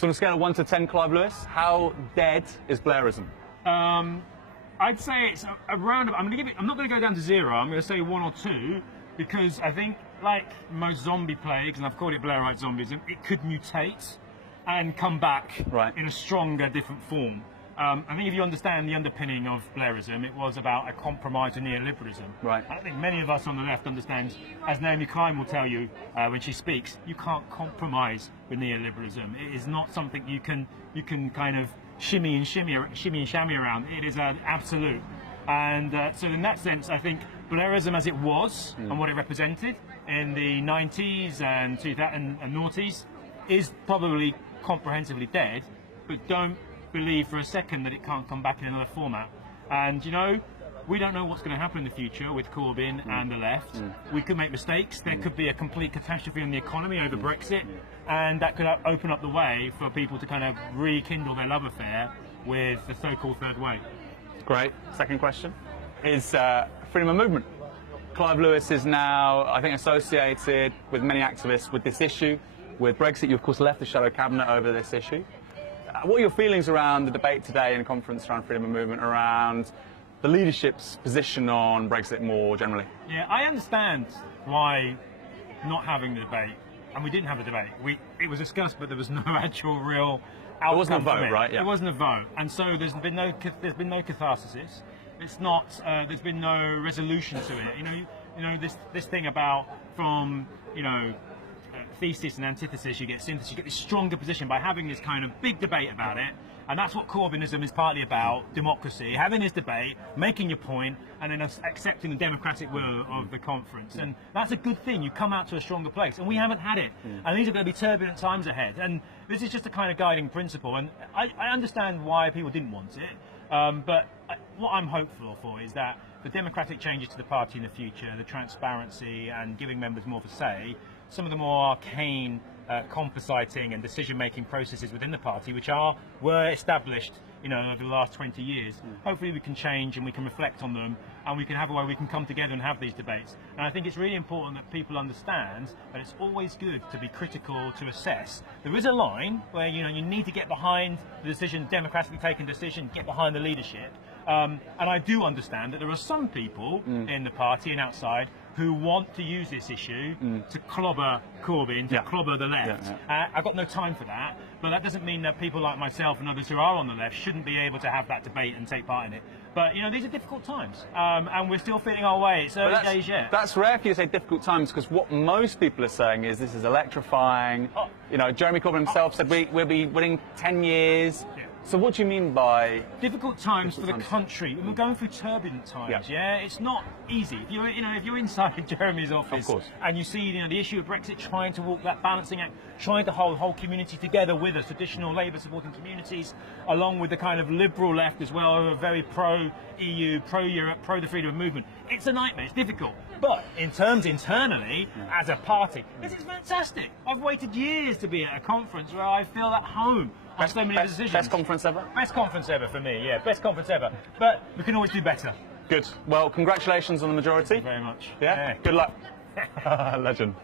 So on a scale of 1 to 10, Clive Lewis, how dead is Blairism? I'd say it's around. I'm not going to go down to 0. I'm going to say 1 or 2, because I think, like most zombie plagues, and I've called it Blairite zombism, it could mutate and come back in a stronger, different form. I think if you understand the underpinning of Blairism, it was about a compromise with neoliberalism. Right. I think many of us on the left understand, as Naomi Klein will tell you when she speaks, you can't compromise with neoliberalism. It is not something you can kind of shimmy and shammy around. It is an absolute. And so in that sense, I think Blairism as it was and what it represented in the 90s and 2000 and noughties is probably comprehensively dead, but don't believe for a second that it can't come back in another format. And you know, we don't know what's going to happen in the future with Corbyn and the left. We could make mistakes. There could be a complete catastrophe on the economy over Brexit, and that could open up the way for people to kind of rekindle their love affair with the so-called third way. Great. Second question is freedom of movement. Clive Lewis is now, I think, associated with many activists with this issue. With Brexit, you of course left the shadow cabinet over this issue. What are your feelings around the debate today in the conference around freedom of movement, around the leadership's position on Brexit more generally? Yeah, I understand why not having the debate, and we didn't have a debate. It was discussed, but there was no actual real outcome. It wasn't a vote, right? Yeah. It wasn't a vote, and so there's been no catharsis. It's not. There's been no resolution to it. You know this thing about from thesis and antithesis, you get synthesis, you get this stronger position by having this kind of big debate about it. And that's what Corbynism is partly about, democracy, having this debate, making your point, and then accepting the democratic will of the conference. And that's a good thing. You come out to a stronger place. And we haven't had it. And these are going to be turbulent times ahead. And this is just a kind of guiding principle. And I understand why people didn't want it. But what I'm hopeful for is that the democratic changes to the party in the future, the transparency and giving members more of a say, some of the more arcane compositing and decision-making processes within the party, which were established, over the last 20 years. Hopefully we can change and we can reflect on them, and we can have a way we can come together and have these debates. And I think it's really important that people understand that it's always good to be critical, to assess. There is a line where you need to get behind the decision, democratically taken decision, get behind the leadership. And I do understand that there are some people in the party and outside who want to use this issue to clobber Corbyn, to clobber the left. I've got no time for that, but that doesn't mean that people like myself and others who are on the left shouldn't be able to have that debate and take part in it. But these are difficult times, and we're still feeling our way. It's early days yet. That's rare for you to say difficult times, because what most people are saying is this is electrifying. Jeremy Corbyn himself said we'll be winning 10 years. So what do you mean by difficult times for the country? We're going through turbulent times. Yeah, it's not easy. If you're inside Jeremy's office and you see the issue of Brexit, trying to walk that balancing act, trying to hold the whole community together with us, traditional Labour supporting communities, along with the kind of liberal left as well, who are very pro-EU, pro-Europe, pro the freedom of movement. It's a nightmare. It's difficult. But in terms internally, as a party, this is fantastic. I've waited years to be at a conference where I feel at home. So many decisions. Best conference ever? Best conference ever for me, yeah. Best conference ever. But we can always do better. Good. Well, congratulations on the majority. Thank you very much. Yeah? Good luck. Legend.